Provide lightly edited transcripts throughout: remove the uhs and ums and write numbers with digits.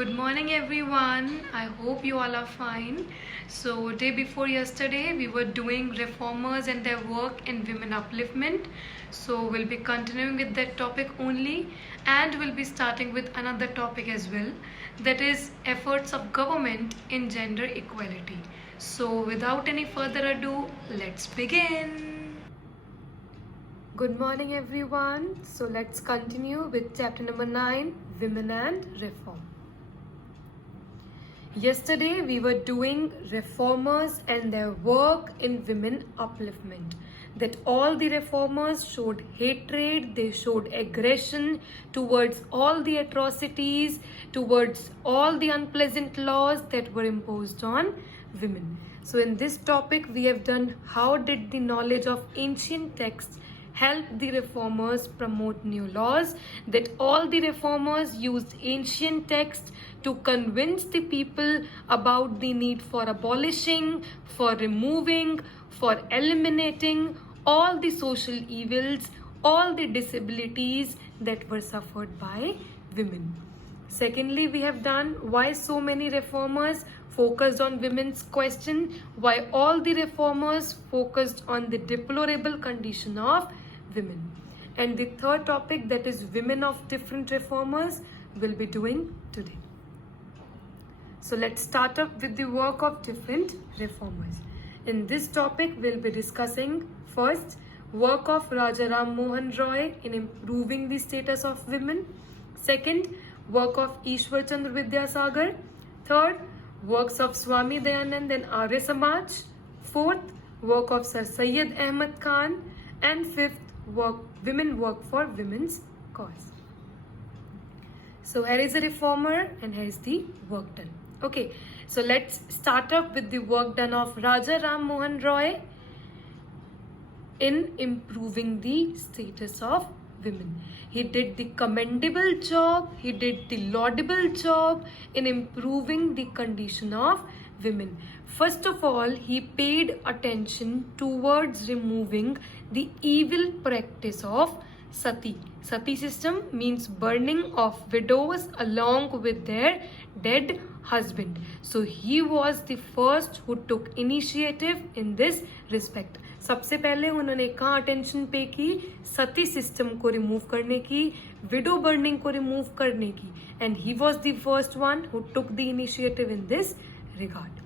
Good morning everyone. I hope you all are fine. So day before yesterday we were doing reformers and their work in women upliftment. So we'll be continuing with that topic only, and we'll be starting with another topic as well, that is efforts of government in gender equality. So without any further ado, let's begin. Good morning everyone. So let's continue with chapter number 9, Women and Reform. Yesterday we were doing reformers and their work in women upliftment. That all the reformers showed hatred, they showed aggression towards all the atrocities, towards all the unpleasant laws that were imposed on women. So in this topic we have done how did the knowledge of ancient texts help the reformers promote new laws, that all the reformers used ancient texts to convince the people about the need for abolishing, for removing, for eliminating all the social evils, all the disabilities that were suffered by women. Secondly, we have done why so many reformers focused on women's question, why all the reformers focused on the deplorable condition of women. And the third topic, that is women of different reformers, will be doing today. So let's start up with the work of different reformers. In this topic, we'll be discussing first work of Raja Ram Mohan Roy in improving the status of women. Second, work of Ishwar Chandra Vidyasagar. Third, works of Swami Dayanand and Arya Samaj. Fourth, work of Sir Syed Ahmad Khan. And fifth, women work for women's cause. So here is a reformer and here is the work done. Okay, so let's start up with the work done of Raja Ram Mohan Roy in improving the status of women. He did the commendable job, he did the laudable job in improving the condition of women. First of all, he paid attention towards removing the evil practice of sati. Sati system means burning of widows along with their dead husband. So he was the first who took initiative in this respect. सबसे पहले उन्होंने कहाँ attention पे की? सती system को remove करने की, window burning को रिमूव करने की, and he was the first one who took the initiative in this regard.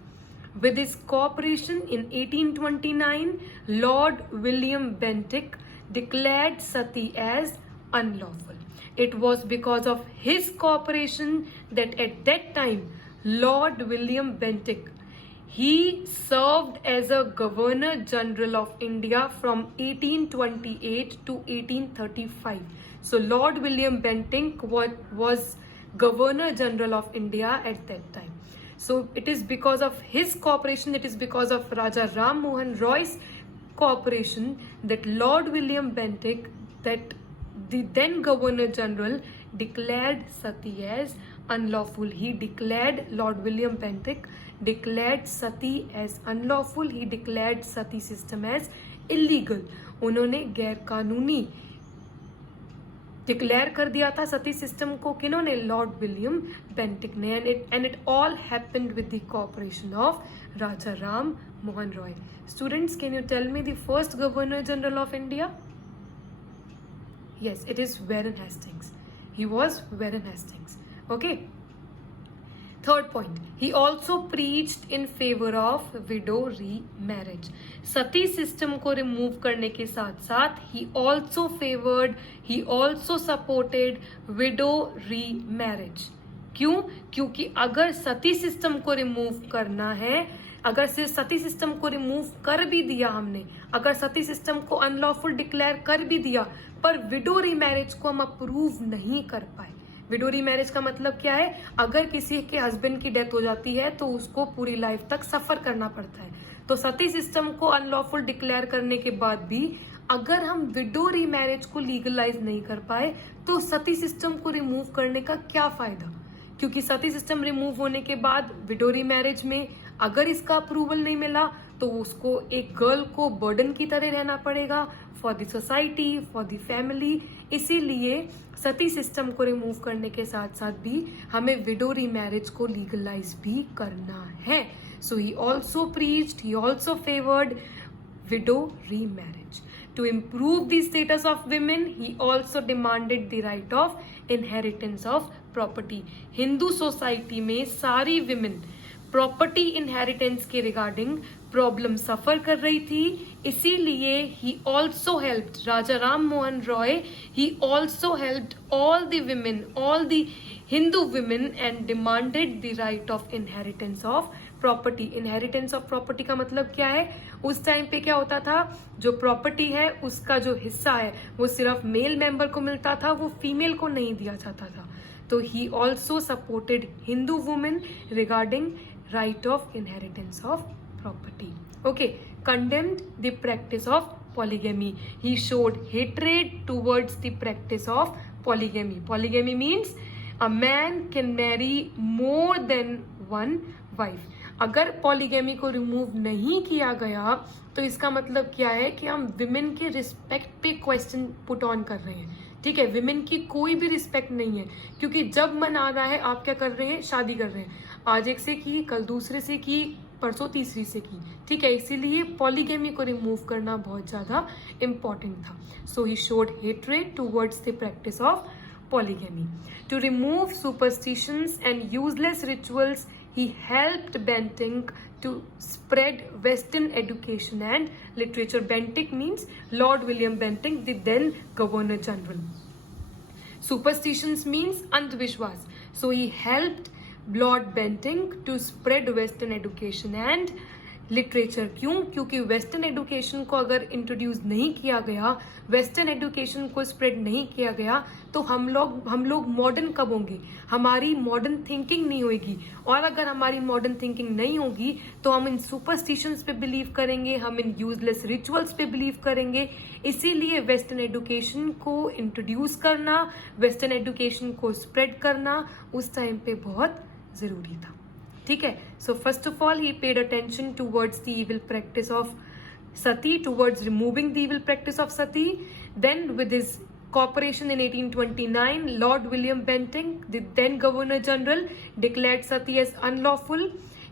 With his cooperation in 1829, Lord William Bentinck declared sati as unlawful. It was because of his cooperation that at that time Lord William Bentinck, he served as a Governor General of India from 1828 to 1835. So Lord William Bentinck was Governor General of India at that time. So it is because of his cooperation, it is because of Raja Ram Mohan Roy's cooperation that Lord William Bentinck, that the then Governor General, declared sati as unlawful. He declared, Lord William Bentinck declared sati as unlawful. He declared sati system as illegal. उन्होंने गैर कानूनी declare कर दिया था sati system को. किन्होंने? Lord William Bentinck ने. And it all happened with the cooperation of Raja Ram Mohan Roy. Students, can you tell me the first governor general of India? Yes, it is Warren Hastings. He was Warren Hastings. Okay. Third point, he also preached in favor of widow remarriage. Sati system को remove करने के साथ साथ he also favored, he also supported widow remarriage. क्यों? क्योंकि अगर सती system को remove करना है, अगर सिर्फ सती सिस्टम को रिमूव कर भी दिया हमने, अगर सती सिस्टम को अनलॉफुल डिक्लेयर कर भी दिया, पर विडो रीमैरिज को हम अप्रूव नहीं कर पाए. विडो रीमैरिज का मतलब क्या है? अगर किसी के हस्बैंड की डेथ हो जाती है तो उसको पूरी लाइफ तक सफर करना पड़ता है. तो सती सिस्टम को अनलॉफुल डिक्लेयर करने के बाद भी अगर हम विडो रीमैरिज को लीगलाइज नहीं कर पाए तो सती सिस्टम को रिमूव करने का क्या फायदा? क्योंकि सती सिस्टम रिमूव होने के बाद विडो रीमैरिज में अगर इसका अप्रूवल नहीं मिला तो उसको एक गर्ल को बर्डन की तरह रहना पड़ेगा for the society, for the family. इसीलिए सती सिस्टम को रिमूव करने के साथ साथ भी हमें विडो रीमैरिज को लीगलाइज भी करना है. So he also preached, he also favoured widow remarriage. To improve the status of women, he also demanded the right of inheritance of property. Hindu society में सारी विमेन प्रॉपर्टी इनहेरिटेंस के regarding problem सफर कर रही थी. इसीलिए he also helped Raja Ram Mohan Roy, he also helped all the women, all the Hindu women and demanded the right of inheritance of property. Inheritance of property का मतलब क्या है? उस टाइम पे क्या होता था, जो प्रॉपर्टी है उसका जो हिस्सा है वो सिर्फ मेल मेंबर को मिलता था, वो फीमेल को नहीं दिया जाता था. तो he also supported Hindu women regarding right of inheritance of property. Okay, condemned the practice of polygamy. He showed hatred towards the practice of polygamy. Polygamy means a man can marry more than one wife. अगर polygamy को remove नहीं किया गया तो इसका मतलब क्या है कि हम विमेन के रिस्पेक्ट पे क्वेश्चन पुट ऑन कर रहे हैं. ठीक है, विमेन की कोई भी रिस्पेक्ट नहीं है, क्योंकि जब मन आ रहा है आप क्या कर रहे हैं, शादी कर रहे हैं. आज एक से की, कल दूसरे से की, परसों तीसरी से की. ठीक है, इसीलिए पॉलीगेमी को रिमूव करना बहुत ज्यादा इंपॉर्टेंट था. So he showed hatred towards the practice of polygamy. To remove superstitions and useless rituals, he helped Bentinck to spread Western education and literature. Bentinck means Lord William Bentinck, the then Governor General. Superstitions means अंधविश्वास. So he helped Lord Bentinck to spread Western education and literature. क्यों? क्योंकि western education को अगर introduce नहीं किया गया, western education को spread नहीं किया गया, तो हम लोग मॉडर्न कब होंगे? हमारी मॉडर्न थिंकिंग नहीं होगी. और अगर हमारी मॉडर्न थिंकिंग नहीं होगी तो हम इन सुपरस्टिशंस पे बिलीव करेंगे, हम इन यूजलेस रिचुअल्स पे बिलीव करेंगे. इसीलिए वेस्टर्न एजुकेशन को इंट्रोड्यूस करना, वेस्टर्न एजुकेशन को स्प्रेड करना उस टाइम पे बहुत जरूरी था. ठीक है. So first of all he paid attention towards the evil practice of sati, towards removing the evil practice of sati. Then with his cooperation in 1829, Lord William Bentinck, the then Governor General, declared sati as unlawful.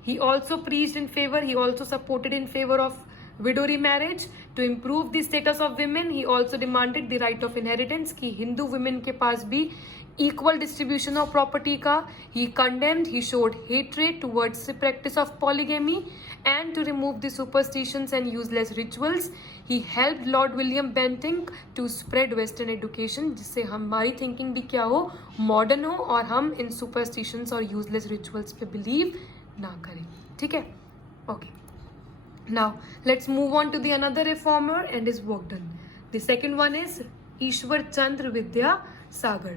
He also preached in favor, he also supported in favor of widow remarriage. To improve the status of women, he also demanded the right of inheritance, कि Hindu women के पास भी equal distribution of property का. He condemned, he showed hatred towards the practice of polygamy and to remove the superstitions and useless rituals. He helped Lord William Bentinck to spread Western education, जिससे हमारी thinking भी क्या हो, modern हो, और हम इन superstitions और useless rituals पे believe ना करें. ठीक है. Okay. Now let's move on to the another reformer and his work done. The second one is Ishwar Chandra Vidyasagar.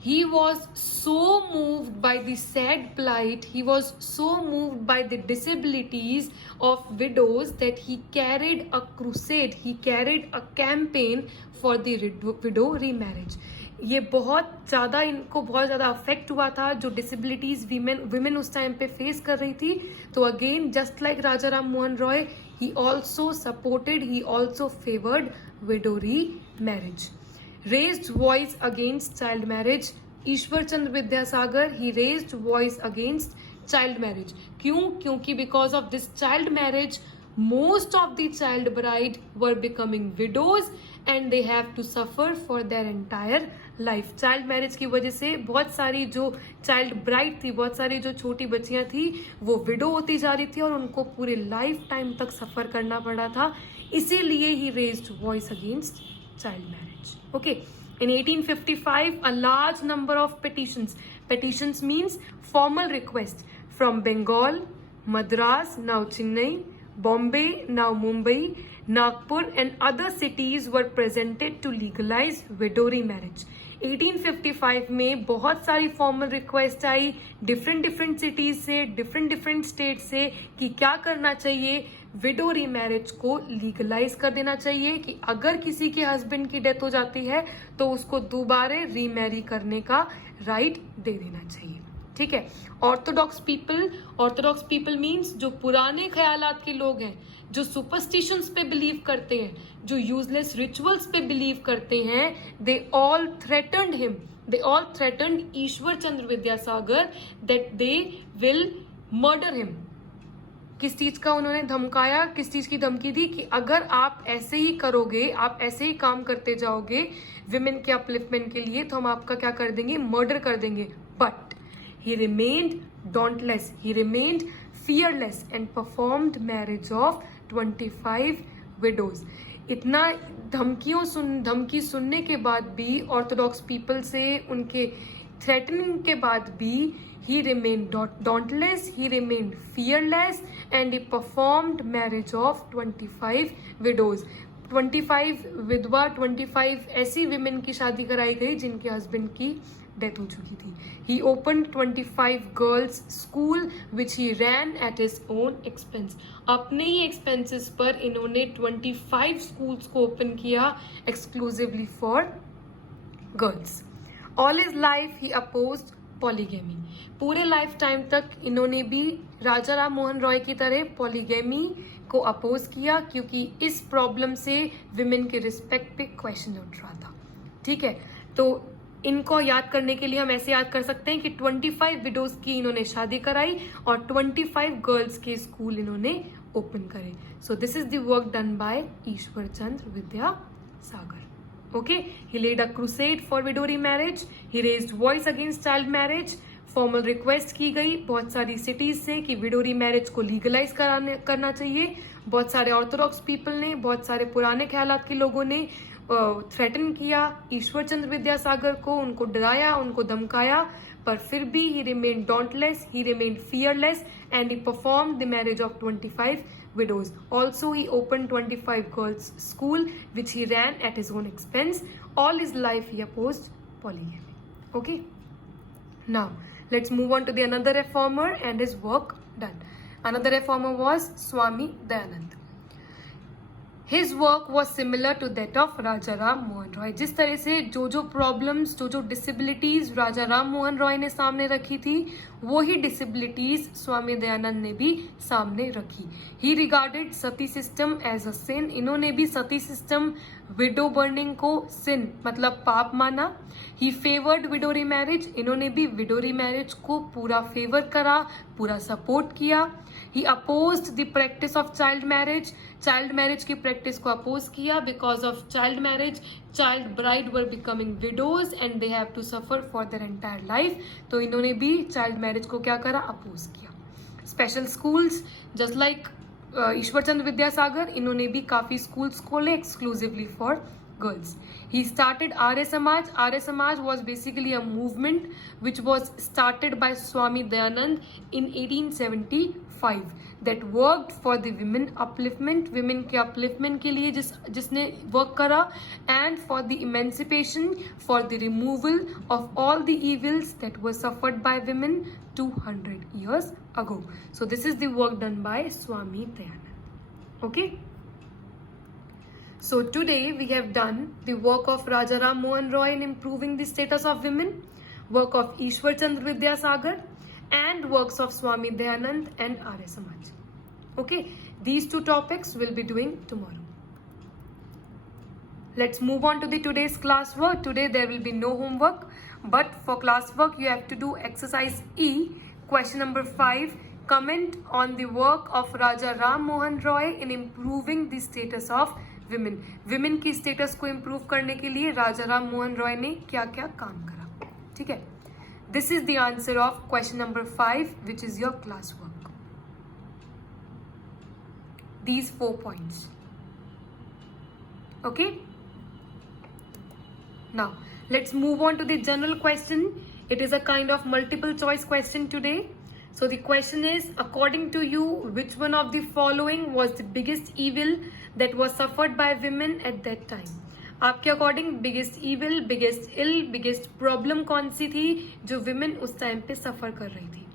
He was so moved by the sad plight, he was so moved by the disabilities of widows that he carried a crusade, he carried a campaign for the widow remarriage. ये बहुत ज़्यादा, इनको बहुत ज़्यादा affect हुआ था जो disabilities women उस टाइम पे फेस कर रही थी. तो again just like Raja Ram Mohan Roy, he also supported, he also favoured window remarriage. Raised voice against child marriage. Ishwar Chandra Vidyasagar, he raised voice against child marriage. क्यों? क्योंकि because of this child marriage, most of the child bride were becoming widows and they have to suffer for their entire life. child marriage की वजह से बहुत सारी जो child bride थी, बहुत सारी जो छोटी बच्चियां थी, वो widow होती जा रही थी और उनको पूरे लाइफ टाइम तक सफर करना पड़ा था. इसीलिए he raised voice against child marriage. Okay. In 1855, a large number of petitions means formal requests from Bengal, Madras, now Chennai, Bombay, now Mumbai, Nagpur and other cities were presented to legalize widow remarriage. 1855 में बहुत सारी formal request आई different cities से, different state से, कि क्या करना चाहिए, window remarriage को लीगलाइज कर देना चाहिए, कि अगर किसी के हस्बैंड की डेथ हो जाती है तो उसको दोबारा रीमैरी करने का राइट दे देना चाहिए. ठीक है। ऑर्थोडॉक्स पीपल मीन्स जो पुराने ख्यालात के लोग हैं, जो सुपरस्टिशंस पे बिलीव करते हैं, जो यूजलेस रिचुअल्स पे बिलीव करते हैं, they all threatened Ishwar Chandra Vidyasagar that they will murder him. किस चीज का उन्होंने धमकाया, किस चीज की धमकी दी कि अगर आप ऐसे ही करोगे, आप ऐसे ही काम करते जाओगे विमेन के अपलिफ्टमेंट के लिए, तो हम आपका क्या कर देंगे, मर्डर कर देंगे। But he remained dauntless, he remained fearless and performed marriage of 25 widows। इतना धमकी सुनने के बाद भी, ऑर्थोडॉक्स पीपल से उनके थ्रेटनिंग के बाद भी, he remained dauntless, he remained fearless and he performed marriage of 25 widows। 25 विधवा, 25 ऐसी विमेन की शादी कराई गई जिनके हस्बैंड की डेथ हो चुकी थी। He opened 25 girls school which he ran at his own expense। अपने ही एक्सपेंसेस पर इन्होंने 25 स्कूल्स को ओपन किया exclusively for girls. All his life he opposed polygamy। पूरे लाइफ टाइम तक इन्होंने भी राजा राम मोहन रॉय की तरह पॉलीगेमी को अपोज किया, क्योंकि इस प्रॉब्लम से विमेन के रिस्पेक्ट पे क्वेश्चन उठ रहा था। ठीक है, तो इनको याद करने के लिए हम ऐसे याद कर सकते हैं कि 25 विडोज की इन्होंने शादी कराई और 25 गर्ल्स के स्कूल इन्होंने ओपन करे। So this is the work done by Ishwar Chandra Vidyasagar. Okay, he laid a crusade for widow remarriage, he raised voice against child marriage, formal request की गई बहुत सारी सिटीज से कि विडो रीमैरिज को लीगलाइज करना चाहिए। बहुत सारे ऑर्थोडॉक्स पीपल ने, बहुत सारे पुराने ख्यालात के लोगों ने थ्रेटन किया ईश्वर चंद्र विद्यासागर को, उनको डराया, उनको धमकाया, पर फिर भी he remain dauntless, he remain fearless and he perform the marriage of 25 widows। Also, he opened 25 girls' school, which he ran at his own expense. All his life, he opposed polygamy. Okay. Now, let's move on to the another reformer and his work done. Another reformer was Swami Dayanand. His work was similar to that of Raja Ram Mohan Roy। जिस तरह से जो problems, जो disabilities राजा राम मोहन रॉय ने सामने रखी थी, वो ही डिसेबिलिटीज स्वामी दयानंद ने भी सामने रखी। He regarded sati system as a sin. इन्होंने भी सती सिस्टम, विडो बर्निंग को सिन मतलब पाप माना। ही फेवर्ड विडो रीमैरिज। इन्होंने भी विडो रीमैरिज को पूरा फेवर करा, पूरा सपोर्ट किया। He opposed the practice of child marriage. Child marriage की प्रैक्टिस को अपोज किया। Because of child marriage, child bride were becoming widows and they have to suffer for their entire life. तो इन्होंने भी child marriage को क्या करा, oppose किया। Special schools just like Ishwar Chandra Vidyasagar, इन्होंने भी काफी स्कूल्स खोले exclusively for girls। He started Arya Samaj। Arya Samaj was basically a movement which was started by Swami Dayanand in 1875 that worked for the women upliftment, women के upliftment के लिए जिसने work करा, and for the emancipation, for the removal of all the evils that were suffered by women 200 years ago। So this is the work done by Swami Dayanand। Okay. So today we have done the work of Raja Ram Mohan Roy in improving the status of women, work of Ishwar Chandra Vidyasagar, and works of Swami Dayanand and Arya Samaj. Okay, these two topics we'll be doing tomorrow. Let's move on to the today's classwork. Today there will be no homework, but for classwork you have to do exercise E, question number 5. Comment on the work of Raja Ram Mohan Roy in improving the status of women. Women की status को improve करने के लिए राजा राम मोहन रॉय ने क्या क्या काम करा। ठीक है, this is the answer of question number 5 which is your class work. These 4 points. Okay, now let's move on to the general question. It is a kind of multiple choice question today. So the question is, according to you, which one of the following was the biggest evil that was suffered by women at that time? आपके according biggest evil, biggest इल, biggest problem कौन सी थी जो women उस time पे सफर कर रही थी?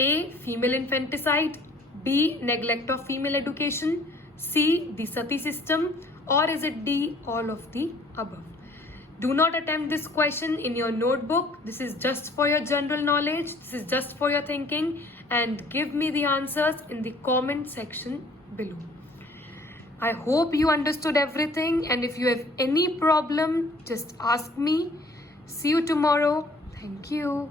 A, female infanticide, B, neglect of female education, C, the sati system, और is it D, all of the above? Do not attempt this question in your notebook. This is just for your general knowledge. This is just for your thinking. And give me the answers in the comment section below. I hope you understood everything. And if you have any problem, just ask me. See you tomorrow. Thank you.